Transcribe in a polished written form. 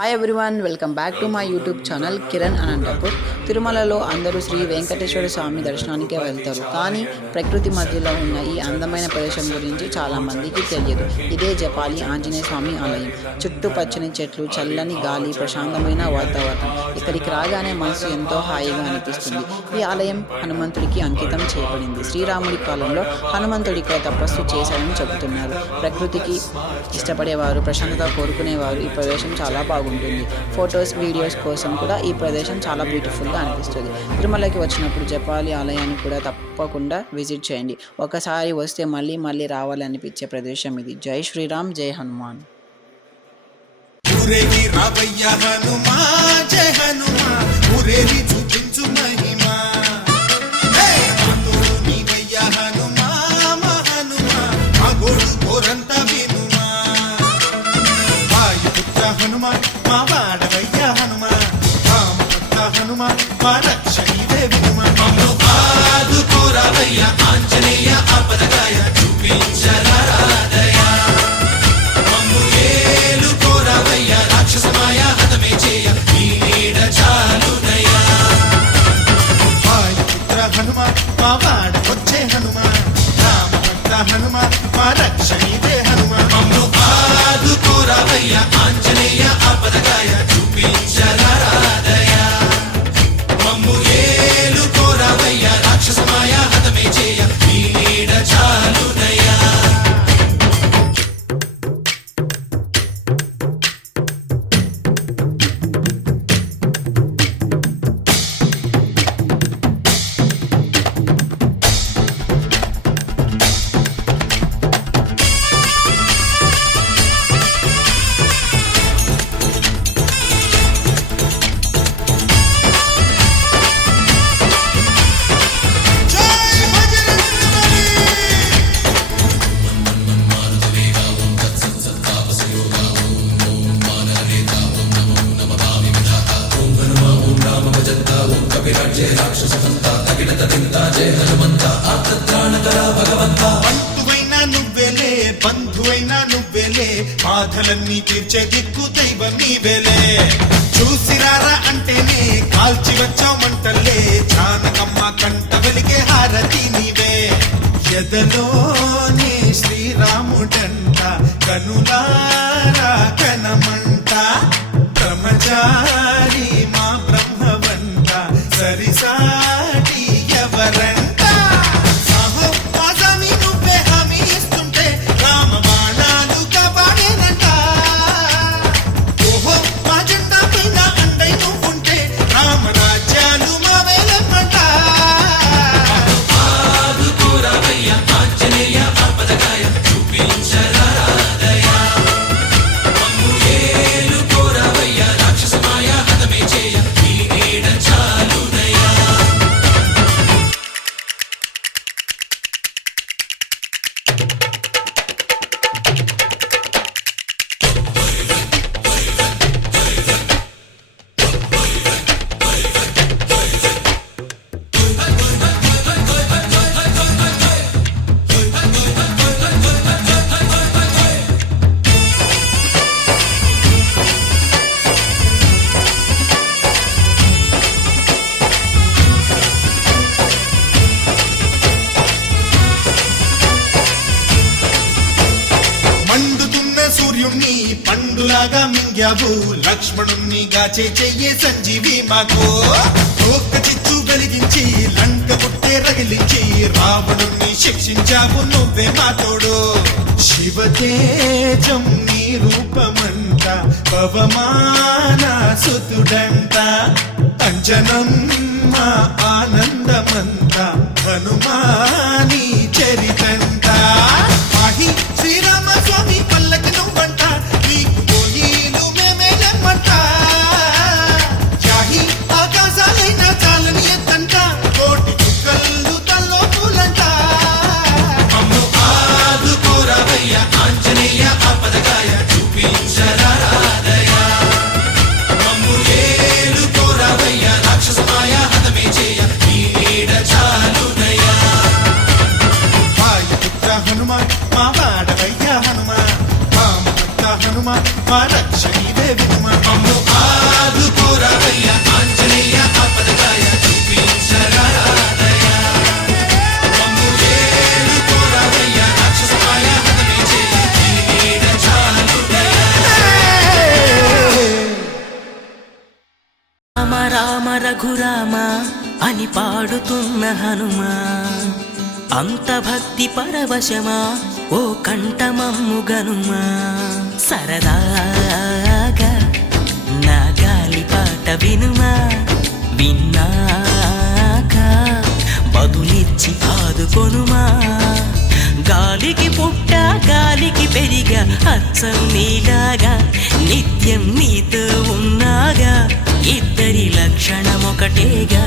Hi everyone, welcome back to my YouTube channel Kiran Anantapur. తిరుమలలో అందరూ శ్రీ వెంకటేశ్వర స్వామి దర్శనానికే వెళ్తారు. కానీ ప్రకృతి మధ్యలో ఉన్న ఈ అందమైన ప్రదేశం గురించి చాలామందికి తెలియదు. ఇదే జపాలి ఆంజనేయ స్వామి ఆలయం. చుట్టూ పచ్చని చెట్లు, చల్లని గాలి, ప్రశాంతమైన వాతావరణం. ఇక్కడికి రాగానే మనసు ఎంతో హాయిగా అనిపిస్తుంది. ఈ ఆలయం హనుమంతుడికి అంకితం చేయబడింది. శ్రీరాముడి కాలంలో హనుమంతుడి ఇక్కడ తపస్సు చేశారని చెబుతున్నారు. ప్రకృతికి ఇష్టపడేవారు, ప్రశాంతత కోరుకునేవారు ఈ ప్రదేశం చాలా బాగుంటుంది. ఫొటోస్, వీడియోస్ కోసం కూడా ఈ ప్రదేశం చాలా బ్యూటిఫుల్గా అనిపిస్తుంది. తిరుమలకి వచ్చినప్పుడు జపాలి ఆలయాన్ని కూడా తప్పకుండా విజిట్ చేయండి. ఒకసారి వస్తే మళ్ళీ మళ్ళీ రావాలనిపించే ప్రదేశం ఇది. జై శ్రీరామ్, జై హనుమాన్. ఆంజనేయ ఆపదగాయ చూపించరాదయ మమ్ము ఏలు కోరవయ్య రాక్షసమాయ హతమే చేయ ఈ నీడ చాలునయ వాయుపుత్ర హనుమ మా వాడకొచ్చే హనుమ రామభక్త హనుమ మా రక్షణిదే హనుమ మమ్ము ఆదు కోరవయ్య ఆంజనేయ ఆపదగాయ చూపించరాదయ మమ్ము ఏలు కోరవయ్య రాక్షసమాయ హతమే చేయ ఈ నీడ చాలునయా. బంధువైనా నువ్వేలే, బంధువైనా నువ్వేలే, బాధలన్నీ తీర్చే దిక్కు దైవం నీవేలే. చూసిరారా అంటేనే కాల్చి వచ్చామంటలే, జానకమ్మ కంట వెలిగే హారతి నీవే. ఎదలోనే శ్రీరాముడంట, కనులారా కనమంట, బ్రహ్మచారి మా బ్రహ్మవంట, సరిసాటి ఎవరంట. పండులాగా మింగావు లక్ష్మణుణ్ణి గాచే చెయ్యే సంజీవి మాకు. ఒక్క చిచ్చు వెలిగించి లంక పుట్టే రగిలించి రావణుణ్ణి శిక్షించావు నువ్వే మాతోడు. శివతేజం నీ రూపమంట, పవమాన సుతుడంట, అంజనం మా ఆనందమంత, హనుమాని చరితంట. ఆహి శ్రీరామ స్వామి పల్లకి నువ్వంట, నీకు పోయిలు మేమేలమ్మంట. జాహి ఆకాశాలైన చాలని ఎత్తంట, కోటి చుక్కలు తల్లో పూలంట. మమ్ము ఆదు కోరవయ్య ఆంజనేయ ఆపదగాయ చూపించరాదయ మమ్ము ఏలు కోరవయ్య రాక్షసమాయ హతమే చేయ ఈ నీడ చాలునయా. వాయుపుత్ర హనుమ మా వాడవయ్య హనుమ రఘురామా అని పాడుతున్న హనుమా, అంత భక్తి పరవశమా ఓ కంఠమమ్ము గనుమా. సరదాగా నా గాలి పాట వినుమా, విన్నాక బదులిచ్చి ఆదుకొనుమా. గాలికి పుట్ట గాలికి పెరిగా అచ్చం నీలాగా, నిత్యం నీతో ఉన్నాగా, ఇద్దరి లక్షణమొకటేగా.